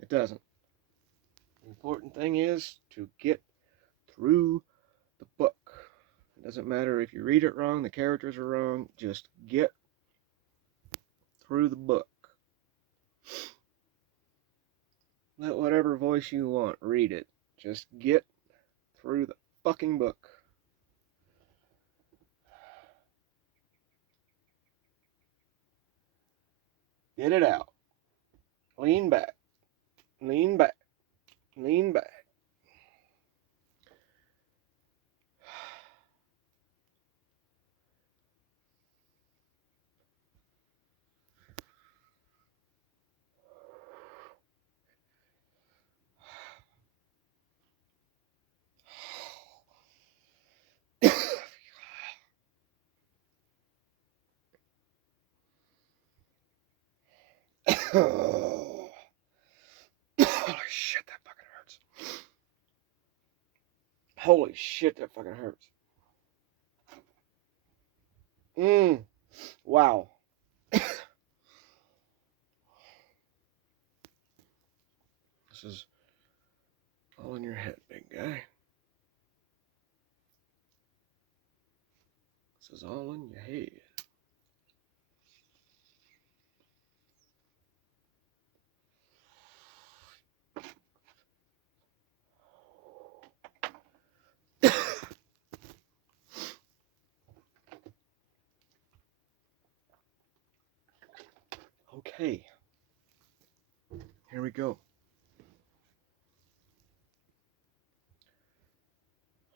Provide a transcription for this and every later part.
It doesn't. The important thing is to get through the book. It doesn't matter if you read it wrong, the characters are wrong, just get through the book. Let whatever voice you want read it. Just get through the fucking book. Get it out. Lean back. Lean back. Lean back. Holy shit, that fucking hurts. Holy shit, that fucking hurts. Wow. This is all in your head, big guy. This is all in your head. Okay. Here we go.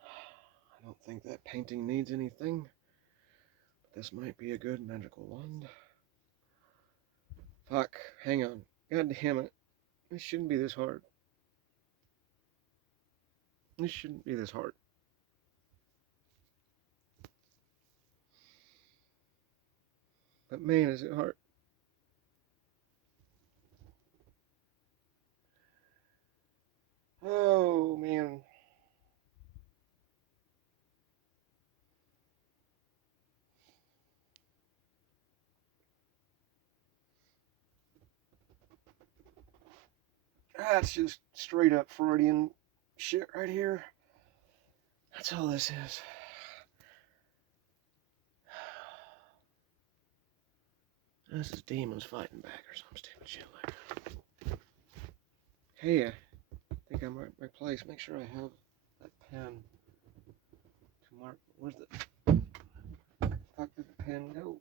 I don't think that painting needs anything, but this might be a good magical wand. Fuck, hang on. God damn it. This shouldn't be this hard. This shouldn't be this hard. But man, is it hard. Oh, man. That's just straight up Freudian shit right here. That's all this is. This is demons fighting back or some stupid shit like that. Hey, I think I'm at my place. Make sure I have that pen to mark. Where's the fuck did the pen go?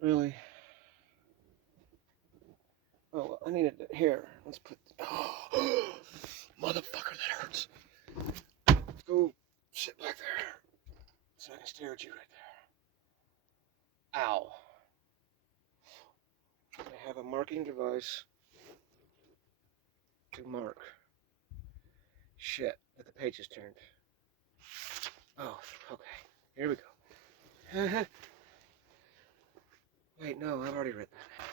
Really? Oh, I needed it here. Let's put. Oh, motherfucker, that hurts. Let's go sit back there so I can stare at you right there. Ow. I have a marking device to mark shit that the page is turned. Oh, okay. Here we go. Wait, no, I've already read that.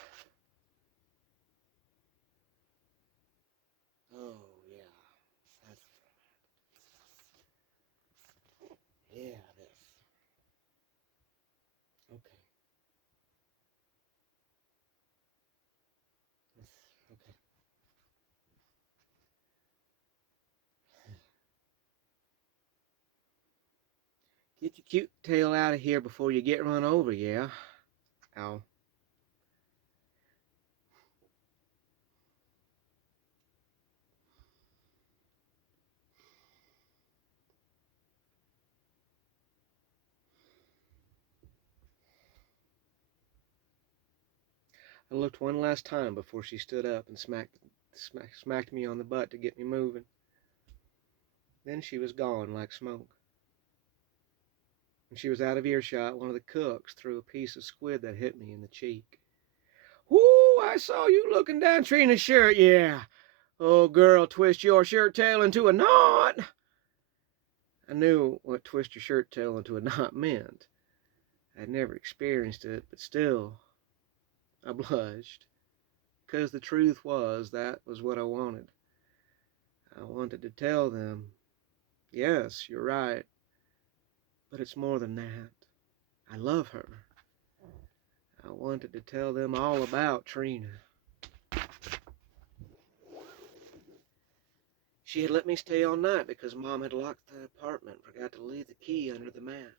Oh, yeah. That's yeah, this. Okay. This, okay. Get your cute tail out of here before you get run over, yeah? Ow. I looked one last time before she stood up and smacked me on the butt to get me moving. Then she was gone like smoke. When she was out of earshot, one of the cooks threw a piece of squid that hit me in the cheek. Whoo, I saw you looking down Trina's shirt, yeah. Oh, girl, twist your shirt tail into a knot. I knew what twist your shirt tail into a knot meant. I'd never experienced it, but still, I blushed. Because the truth was, that was what I wanted. I wanted to tell them, yes, you're right, but it's more than that. I love her. I wanted to tell them all about Trina. She had let me stay all night because Mom had locked the apartment and forgot to leave the key under the mat.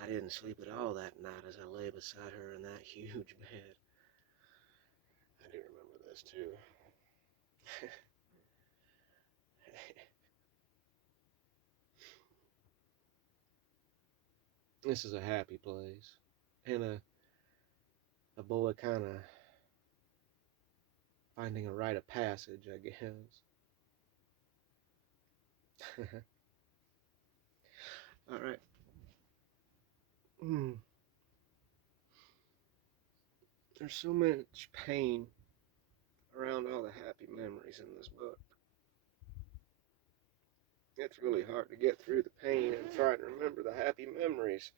I didn't sleep at all that night as I lay beside her in that huge bed. I do remember this, too. This is a happy place. And a boy kind of finding a rite of passage, I guess. All right. There's so much pain around all the happy memories in this book. It's really hard to get through the pain and try to remember the happy memories.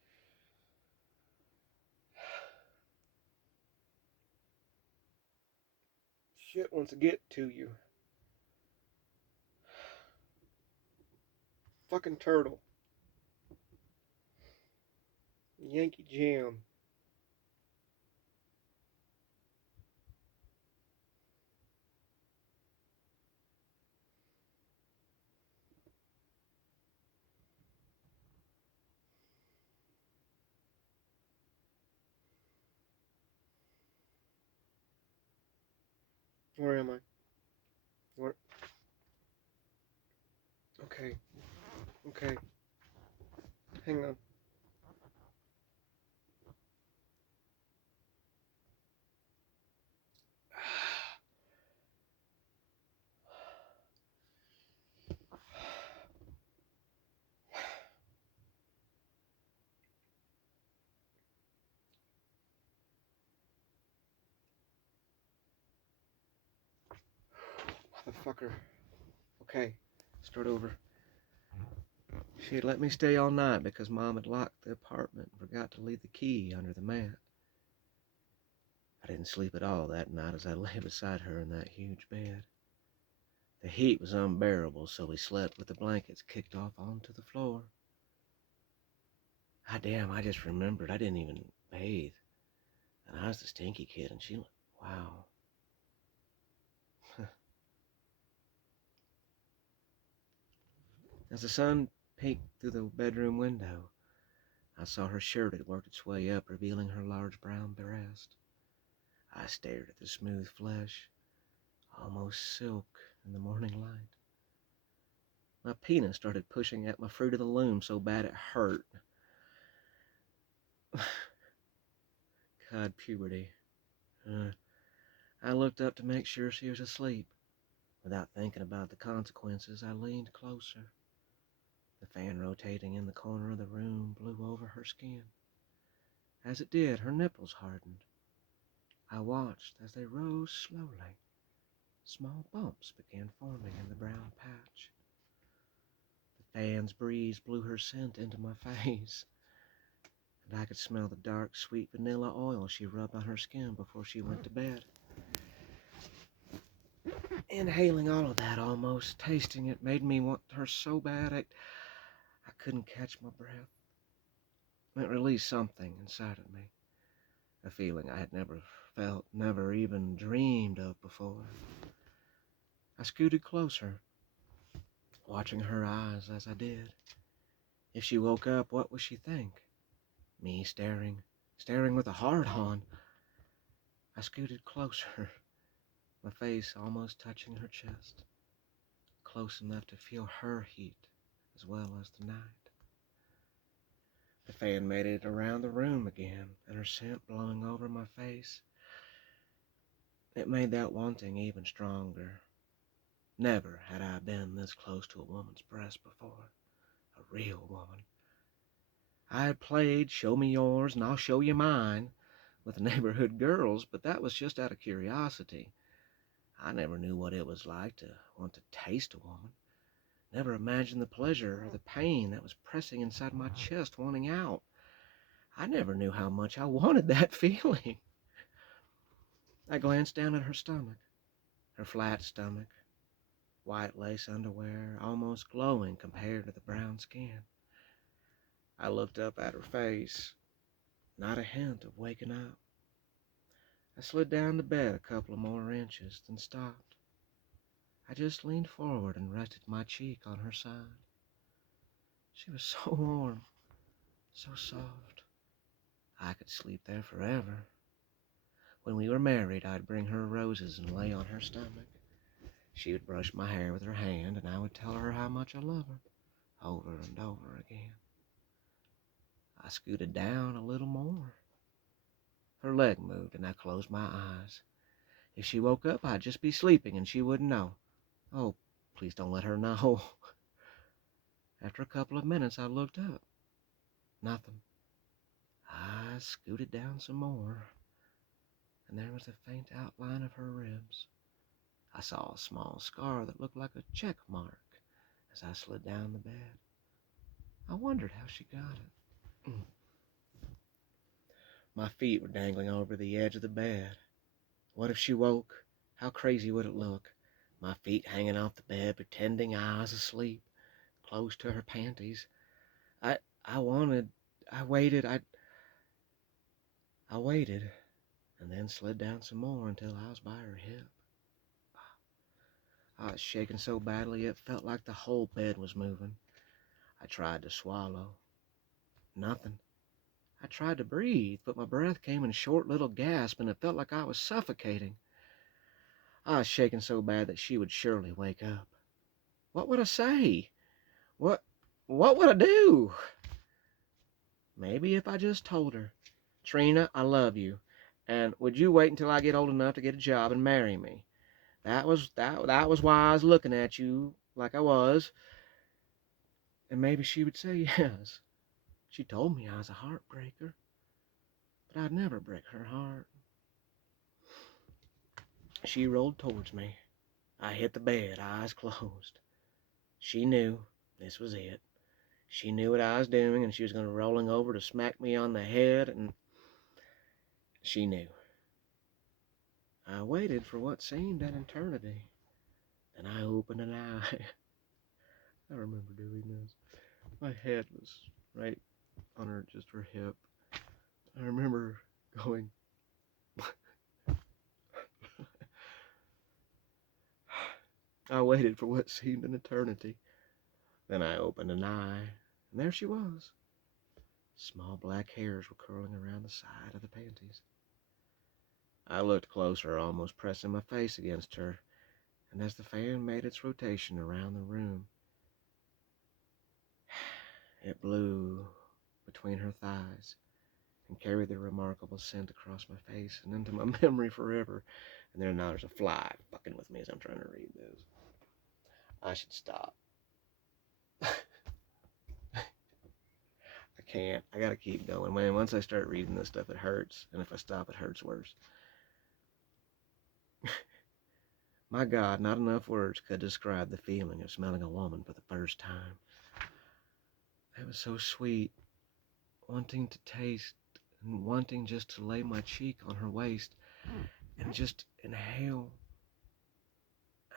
Shit wants to get to you. Fucking turtle. Yankee Jam. Where am I? Where? Okay. Okay. Hang on. Motherfucker. Okay. Start over. She had let me stay all night because Mom had locked the apartment and forgot to leave the key under the mat. I didn't sleep at all that night as I lay beside her in that huge bed. The heat was unbearable, so we slept with the blankets kicked off onto the floor. Ah, damn, I just remembered I didn't even bathe. And I was the stinky kid, and she looked, wow. As the sun peeked through the bedroom window, I saw her shirt had worked its way up, revealing her large brown breast. I stared at the smooth flesh, almost silk in the morning light. My penis started pushing at my fruit of the loom so bad it hurt. God, puberty. I looked up to make sure she was asleep. Without thinking about the consequences, I leaned closer. The fan rotating in the corner of the room blew over her skin. As it did, her nipples hardened. I watched as they rose slowly. Small bumps began forming in the brown patch. The fan's breeze blew her scent into my face, and I could smell the dark, sweet vanilla oil she rubbed on her skin before she went to bed. Inhaling all of that, almost tasting it, made me want her so bad I couldn't catch my breath. It released something inside of me, a feeling I had never felt, never even dreamed of before. I scooted closer, watching her eyes as I did. If she woke up, what would she think? Me staring with a hard on. I scooted closer, my face almost touching her chest, close enough to feel her heat as well as the night. The fan made it around the room again, and her scent blowing over my face. It made that wanting even stronger. Never had I been this close to a woman's breast before, a real woman. I had played show me yours and I'll show you mine with the neighborhood girls, but that was just out of curiosity. I never knew what it was like to want to taste a woman. Never imagined the pleasure or the pain that was pressing inside my chest, wanting out. I never knew how much I wanted that feeling. I glanced down at her stomach, her flat stomach, white lace underwear, almost glowing compared to the brown skin. I looked up at her face, not a hint of waking up. I slid down to bed a couple of more inches, then stopped. I just leaned forward and rested my cheek on her side. She was so warm, so soft. I could sleep there forever. When we were married, I'd bring her roses and lay on her stomach. She would brush my hair with her hand, and I would tell her how much I love her, over and over again. I scooted down a little more. Her leg moved, and I closed my eyes. If she woke up, I'd just be sleeping, and she wouldn't know. Oh, please don't let her know. After a couple of minutes, I looked up. Nothing. I scooted down some more, and there was a faint outline of her ribs. I saw a small scar that looked like a check mark as I slid down the bed. I wondered how she got it. My feet were dangling over the edge of the bed. What if she woke? How crazy would it look? My feet hanging off the bed, pretending I was asleep, close to her panties. I waited, and then slid down some more until I was by her hip. I was shaking so badly it felt like the whole bed was moving. I tried to swallow. Nothing. I tried to breathe, but my breath came in short little gasps, and it felt like I was suffocating. I was shaking so bad that she would surely wake up. What would I say? What would I do? Maybe if I just told her, Trina, I love you, and would you wait until I get old enough to get a job and marry me? That was why I was looking at you like I was. And maybe she would say yes. She told me I was a heartbreaker, but I'd never break her heart. She rolled towards me. I hit the bed, eyes closed. She knew this was it. She knew what I was doing, and she was going to rolling over to smack me on the head, and she knew. I waited for what seemed an eternity. Then I opened an eye. I remember doing this. My head was right on her, just her hip. I remember going, I waited for what seemed an eternity. Then I opened an eye, and there she was. Small black hairs were curling around the side of the panties. I looked closer, almost pressing my face against her, and as the fan made its rotation around the room, it blew between her thighs and carried the remarkable scent across my face and into my memory forever. And then now there's a fly fucking with me as I'm trying to read this. I should stop. I can't. I gotta keep going. Man, once I start reading this stuff, it hurts. And if I stop, it hurts worse. My God, not enough words could describe the feeling of smelling a woman for the first time. It was so sweet, wanting to taste and wanting just to lay my cheek on her waist and just inhale.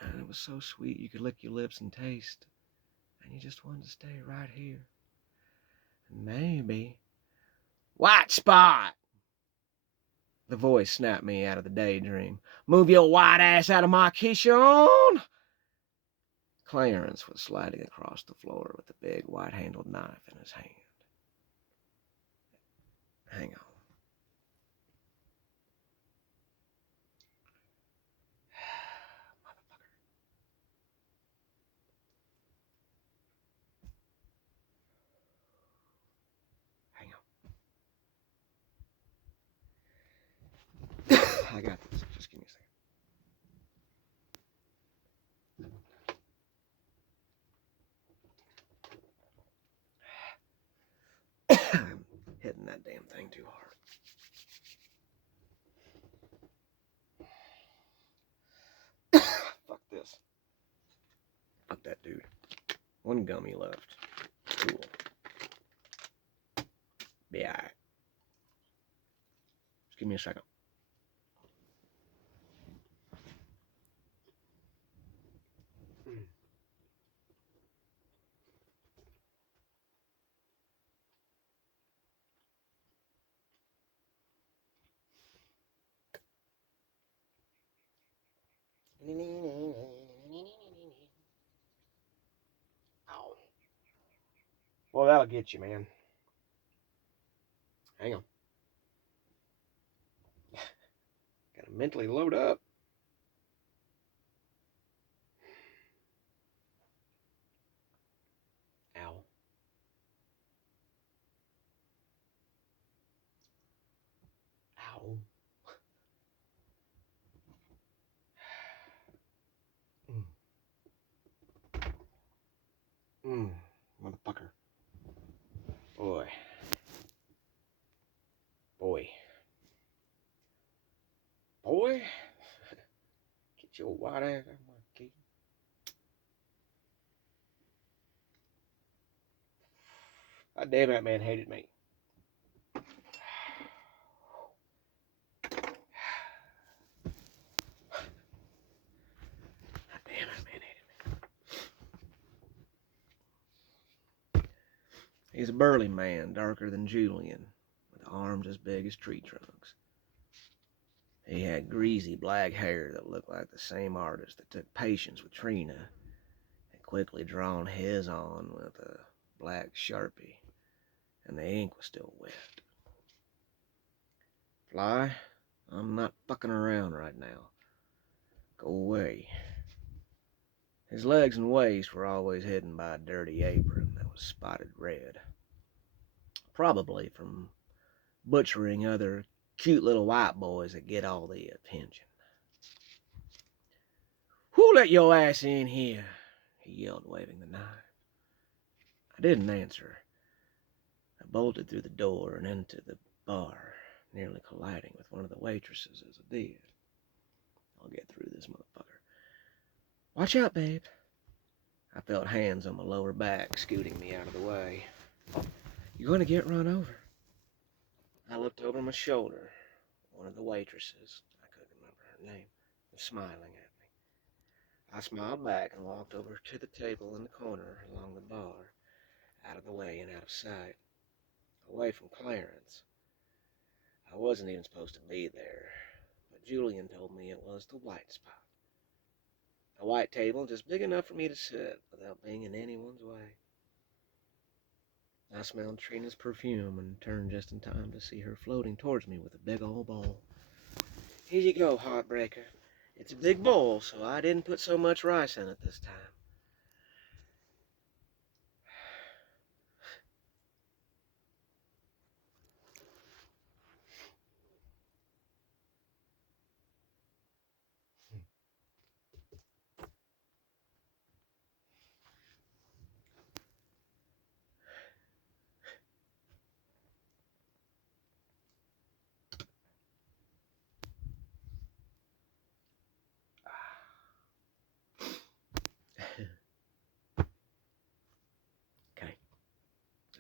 And it was so sweet you could lick your lips and taste. And you just wanted to stay right here. And maybe... White spot! The voice snapped me out of the daydream. Move your white ass out of my kitchen! Clarence was sliding across the floor with a big white-handled knife in his hand. Hang on. Motherfucker. Hang on. I got this. Just give me a second. I'm hitting that damn thing too hard. Fuck this. Fuck that dude. One gummy left. Cool. Be alright. Just give me a second. I'll get you, man. Hang on. Gotta mentally load up. Ow. Ow. Motherfucker. Boy. Boy. Boy. Get your white ass out of my key. God damn, that man hated me. God damn, that man hated me. He's a burly man, darker than Julian, with arms as big as tree trunks. He had greasy black hair that looked like the same artist that took patience with Trina had quickly drawn his on with a black Sharpie, and the ink was still wet. Fly, I'm not fucking around right now. Go away. His legs and waist were always hidden by a dirty apron that was spotted red. Probably from butchering other cute little white boys that get all the attention. Who let your ass in here? He yelled, waving the knife. I didn't answer. I bolted through the door and into the bar, nearly colliding with one of the waitresses as I did. I'll get through this motherfucker. Watch out, babe. I felt hands on my lower back scooting me out of the way. You're going to get run over. I looked over my shoulder. One of the waitresses, I couldn't remember her name, was smiling at me. I smiled back and walked over to the table in the corner along the bar, out of the way and out of sight, away from Clarence. I wasn't even supposed to be there, but Julian told me it was the white spot. A white table just big enough for me to sit without being in anyone's way. I smelled Trina's perfume and turned just in time to see her floating towards me with a big old bowl. Here you go, heartbreaker. It's a big bowl, so I didn't put so much rice in it this time. Okay,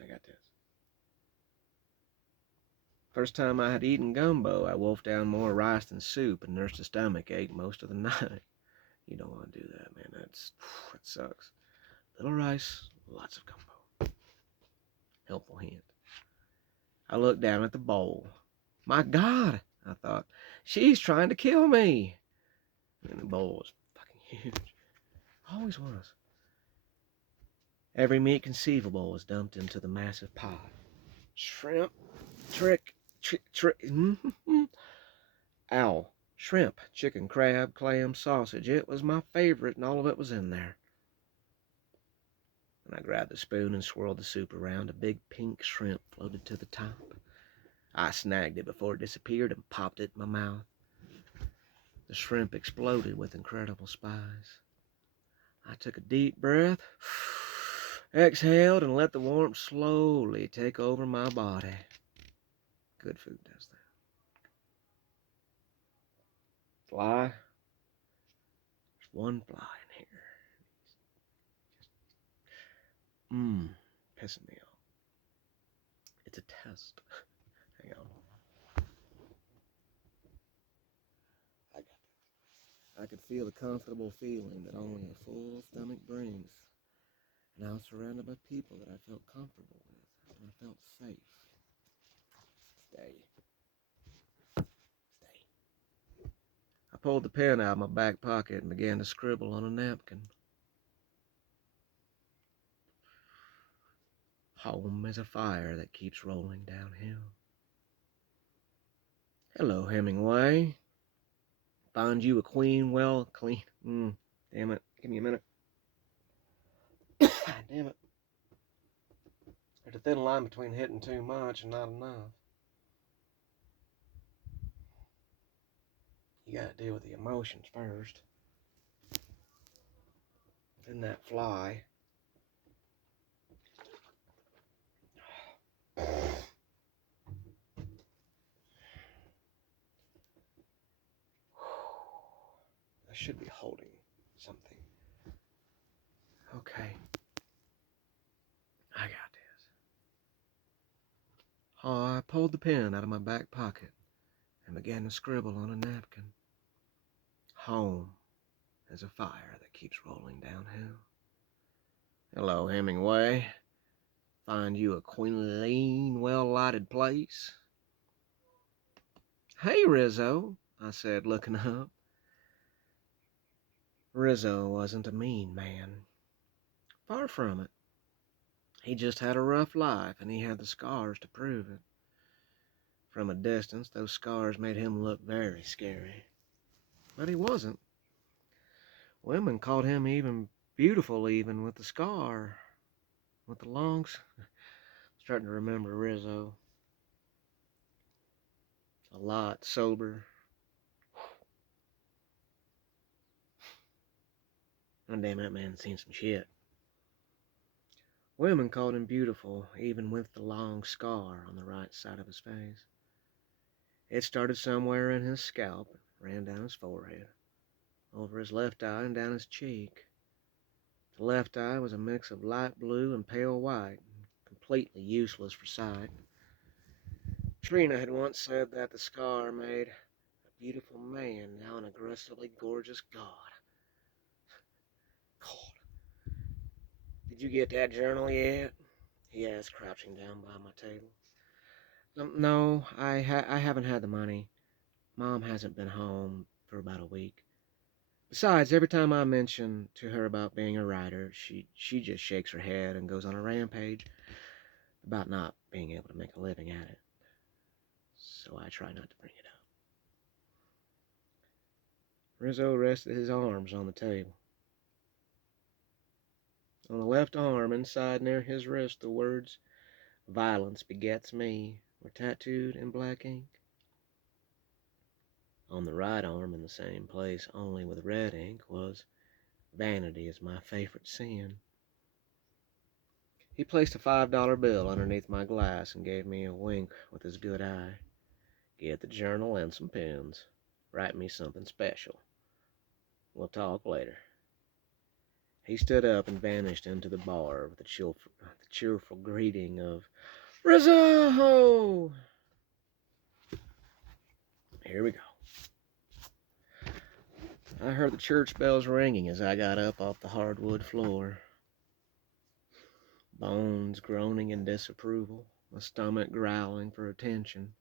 I got this. First time I had eaten gumbo, I wolfed down more rice than soup and nursed a stomach ache most of the night. You don't want to do that, man. That sucks. Little rice, lots of gumbo. Helpful hint. I looked down at the bowl. My God, I thought, she's trying to kill me. And the bowl was fucking huge. Always was. Every meat conceivable was dumped into the massive pot. Shrimp, shrimp, chicken, crab, clam, sausage. It was my favorite, and all of it was in there. When I grabbed the spoon and swirled the soup around, a big pink shrimp floated to the top. I snagged it before it disappeared and popped it in my mouth. The shrimp exploded with incredible spice. I took a deep breath, exhaled, and let the warmth slowly take over my body. Good food does that. Fly. There's one fly in here. Pissing me off. It's a test. Hang on. I got this. I could feel the comfortable feeling that only a full stomach brings. And I was surrounded by people that I felt comfortable with, and I felt safe. Stay. I pulled the pen out of my back pocket and began to scribble on a napkin. Home is a fire that keeps rolling downhill. Hello, Hemingway. Find you a queen well clean. Damn it. Give me a minute. Damn it. There's a thin line between hitting too much and not enough. You gotta deal with the emotions first. Then that fly. I should be holding something. Okay. I got this. I pulled the pen out of my back pocket and began to scribble on a napkin. Home is a fire that keeps rolling downhill. Hello, Hemingway. Find you a clean, well-lighted place? Hey, Rizzo, I said, looking up. Rizzo wasn't a mean man. Far from it. He just had a rough life, and he had the scars to prove it. From a distance, those scars made him look very scary. But he wasn't. Women called him even beautiful, even with the scar, with the lungs. Starting to remember Rizzo. A lot sober. Oh, damn, that man's seen some shit. Women called him beautiful, even with the long scar on the right side of his face. It started somewhere in his scalp, ran down his forehead, over his left eye and down his cheek. The left eye was a mix of light blue and pale white, completely useless for sight. Trina had once said that the scar made a beautiful man, now an aggressively gorgeous god. God. Did you get that journal yet? He asked, crouching down by my table. No, I haven't had the money. Mom hasn't been home for about a week. Besides, every time I mention to her about being a writer, she just shakes her head and goes on a rampage about not being able to make a living at it. So I try not to bring it up. Rizzo rested his arms on the table. On the left arm, inside near his wrist, the words, "Violence begets me," were tattooed in black ink. On the right arm, in the same place, only with red ink, was, "Vanity is my favorite sin." He placed a $5 bill underneath my glass and gave me a wink with his good eye. "Get the journal and some pens. Write me something special. We'll talk later." He stood up and vanished into the bar with the cheerful greeting of, "Rizzo!" Here we go. I heard the church bells ringing as I got up off the hardwood floor. Bones groaning in disapproval, my stomach growling for attention.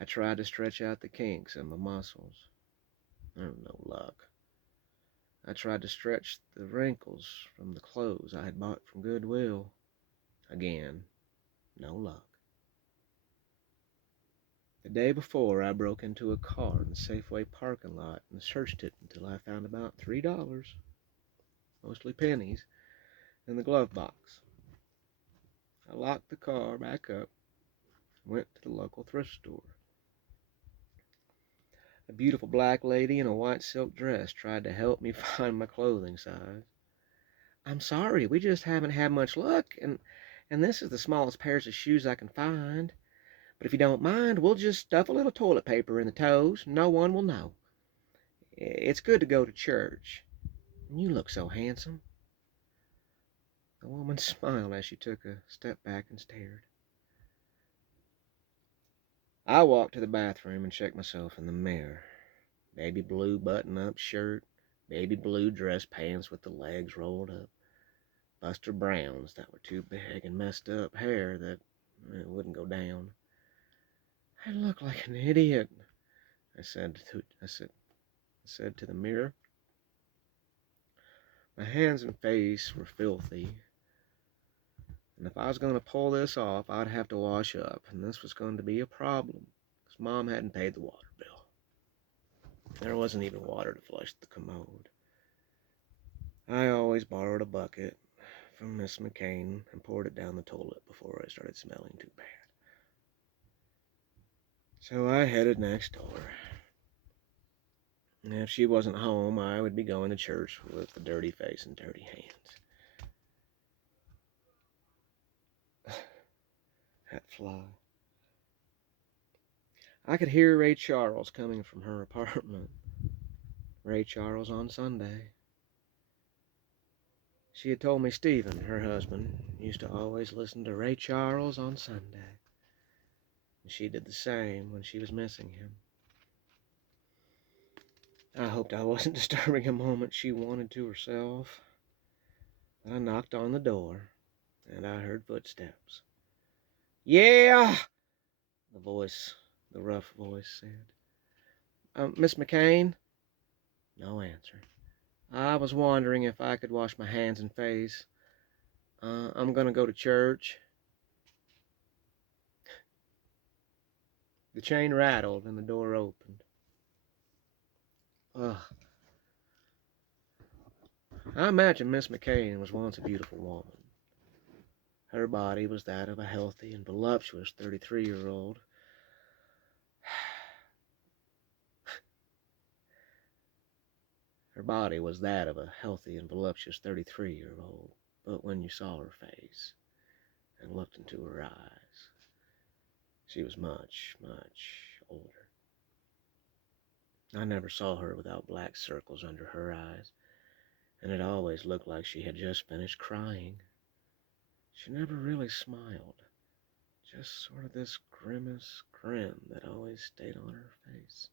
I tried to stretch out the kinks in my muscles. No luck. I tried to stretch the wrinkles from the clothes I had bought from Goodwill. Again, no luck. The day before, I broke into a car in the Safeway parking lot and searched it until I found about $3, mostly pennies, in the glove box. I locked the car back up and went to the local thrift store. A beautiful black lady in a white silk dress tried to help me find my clothing size. "I'm sorry, we just haven't had much luck, and this is the smallest pairs of shoes I can find. But if you don't mind, we'll just stuff a little toilet paper in the toes. No one will know. It's good to go to church. You look so handsome." The woman smiled as she took a step back and stared. I walked to the bathroom and checked myself in the mirror. Baby blue button-up shirt, baby blue dress pants with the legs rolled up, Buster Browns that were too big, and messed up hair that wouldn't go down. I look like an idiot, I said to the mirror. My hands and face were filthy. And if I was going to pull this off, I'd have to wash up, and this was going to be a problem, because Mom hadn't paid the water bill. There wasn't even water to flush the commode. I always borrowed a bucket from Miss McCain and poured it down the toilet before I started smelling too bad. So I headed next door. And if she wasn't home, I would be going to church with a dirty face and dirty hands. That fly. I could hear Ray Charles coming from her apartment. Ray Charles on Sunday. She had told me Stephen, her husband, used to always listen to Ray Charles on Sunday. And she did the same when she was missing him. I hoped I wasn't disturbing a moment she wanted to herself. But I knocked on the door, and I heard footsteps. "Yeah," the rough voice said. "Miss McCain?" No answer. "I was wondering if I could wash my hands and face. I'm going to go to church." The chain rattled and the door opened. Ugh. I imagine Miss McCain was once a beautiful woman. Her body was that of a healthy and voluptuous 33-year-old. Her body was that of a healthy and voluptuous 33-year-old, but when you saw her face and looked into her eyes, she was much, much older. I never saw her without black circles under her eyes, and it always looked like she had just finished crying. She never really smiled, just sort of this grimace grin that always stayed on her face.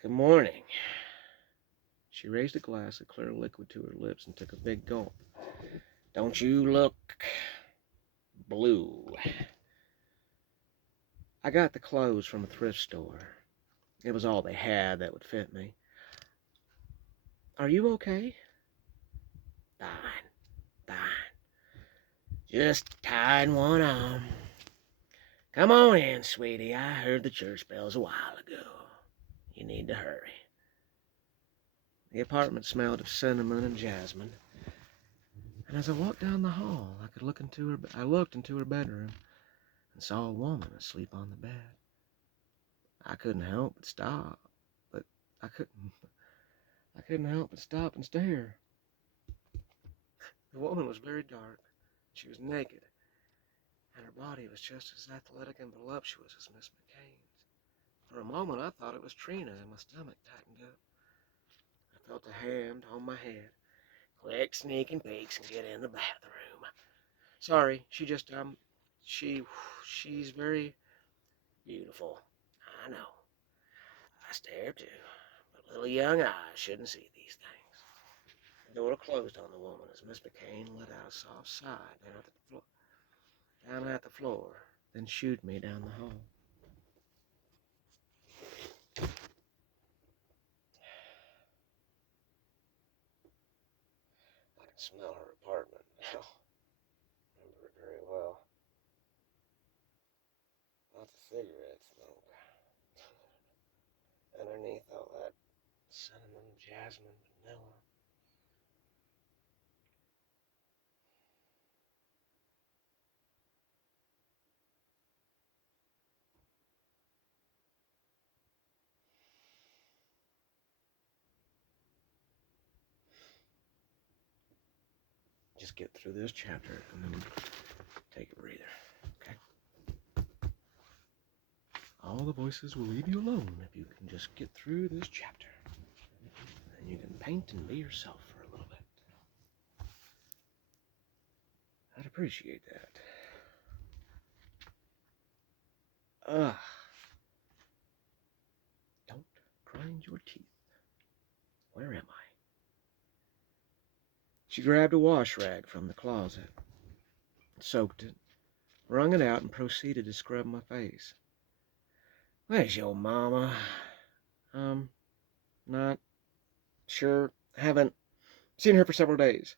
"Good morning." She raised a glass of clear liquid to her lips and took a big gulp. "Don't you look blue?" I got the clothes from a thrift store. It was all they had that would fit me. "Are you okay?" "Fine, fine. Just tying one on. Come on in, sweetie. I heard the church bells a while ago. You need to hurry." The apartment smelled of cinnamon and jasmine, and as I walked down the hall, I looked into her bedroom and saw a woman asleep on the bed. I couldn't help but stop, but I couldn't help but stop and stare. The woman was very dark. She was naked, and her body was just as athletic and voluptuous as Miss McCain's. For a moment, I thought it was Trina, and my stomach tightened up. I felt a hand on my head. "Quick, sneaking peeks and get in the bathroom." "Sorry, she's very beautiful." "I know. I stare too, but little young eyes shouldn't see these things." The door closed on the woman as Miss McCain let out a soft sigh down at the floor, then shooed me down the hall. I can smell her apartment now. I remember it very well. Lots of cigarette smoke. Underneath all that cinnamon, jasmine, vanilla. Just get through this chapter and then take a breather, okay? All the voices will leave you alone if you can just get through this chapter. And you can paint and be yourself for a little bit. I'd appreciate that. Don't grind your teeth. Where am I? She grabbed a wash rag from the closet, soaked it, wrung it out, and proceeded to scrub my face. "Where's your mama?" Not sure. Haven't seen her for several days."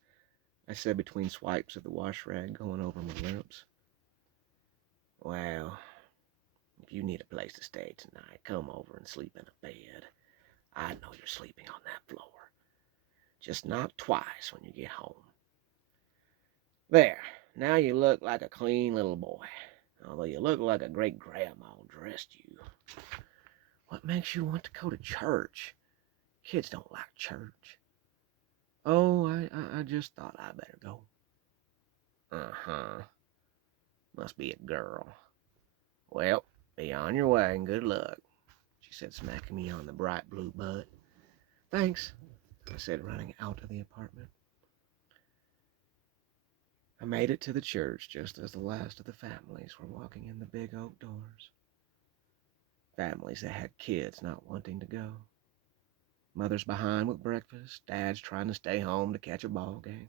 I said between swipes of the wash rag going over my lips. Well, if you need a place to stay tonight, come over and sleep in a bed. I know you're sleeping on that floor. Just not twice when you get home. There, now you look like a clean little boy. Although you look like a great grandma dressed you. What makes you want to go to church? Kids don't like church. Oh, I just thought I better go. Uh-huh. Must be a girl. Well, be on your way and good luck, she said, smacking me on the bright blue butt. Thanks, I said, running out of the apartment. I made it to the church just as the last of the families were walking in the big oak doors. Families that had kids not wanting to go. Mothers behind with breakfast, dads trying to stay home to catch a ball game.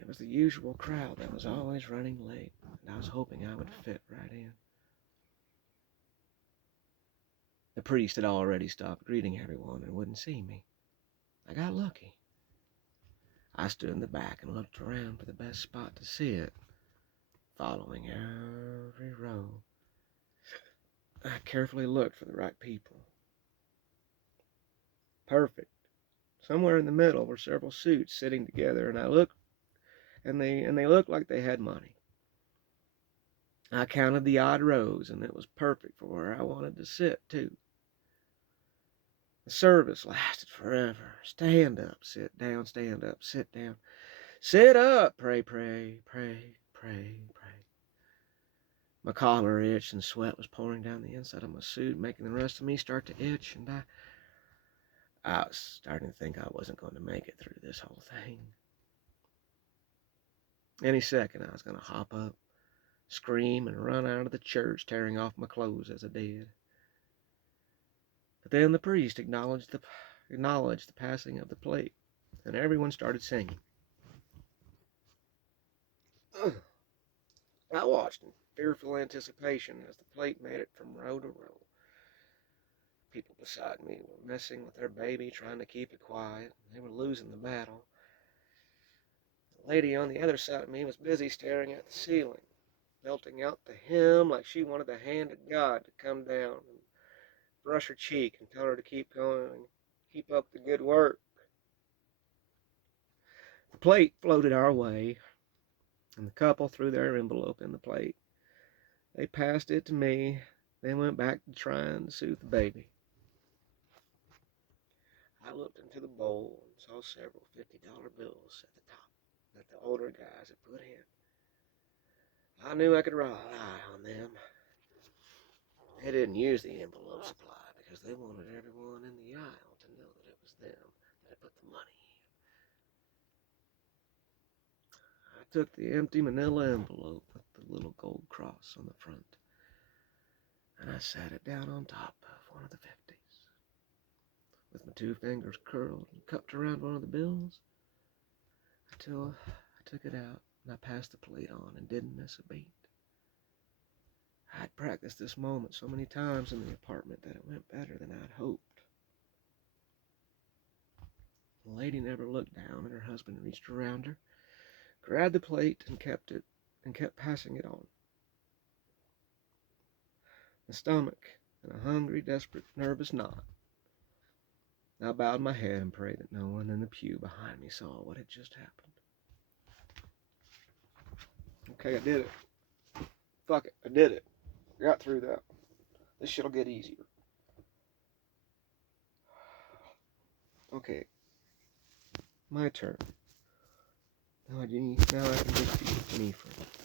It was the usual crowd that was always running late, and I was hoping I would fit right in. The priest had already stopped greeting everyone and wouldn't see me. I got lucky. I stood in the back and looked around for the best spot to see it, following every row. I carefully looked for the right people. Perfect. Somewhere in the middle were several suits sitting together, and I looked, and they looked like they had money. I counted the odd rows, and it was perfect for where I wanted to sit, too. The service lasted forever. Stand up, sit down, stand up, sit down. Sit up, pray, pray, pray, pray, pray. My collar itched and sweat was pouring down the inside of my suit, making the rest of me start to itch, and I was starting to think I wasn't going to make it through this whole thing. Any second I was going to hop up, scream, and run out of the church, tearing off my clothes as I did. But then the priest acknowledged the passing of the plate, and everyone started singing. I watched in fearful anticipation as the plate made it from row to row. People beside me were messing with their baby, trying to keep it quiet. They were losing the battle. The lady on the other side of me was busy staring at the ceiling, belting out the hymn like she wanted the hand of God to come down and brush her cheek and tell her to keep going and keep up the good work. The plate floated our way, and the couple threw their envelope in the plate. They passed it to me, then went back to trying to soothe the baby. I looked into the bowl and saw several $50 bills at the top that the older guys had put in. I knew I could rely on them. They didn't use the envelope supply because they wanted everyone in the aisle to know that it was them that had put the money in. I took the empty manila envelope with the little gold cross on the front, and I sat it down on top of one of the 50s. With my two fingers curled and cupped around one of the bills, until I took it out and I passed the plate on and didn't miss a beat. I'd practiced this moment so many times in the apartment that it went better than I'd hoped. The lady never looked down, and her husband reached around her, grabbed the plate, and kept passing it on. My stomach in a hungry, desperate, nervous knot. I bowed my head and prayed that no one in the pew behind me saw what had just happened. Okay, I did it. Fuck it, I did it. I got through that. This shit'll get easier. Okay, my turn. Now I can just be me for a minute.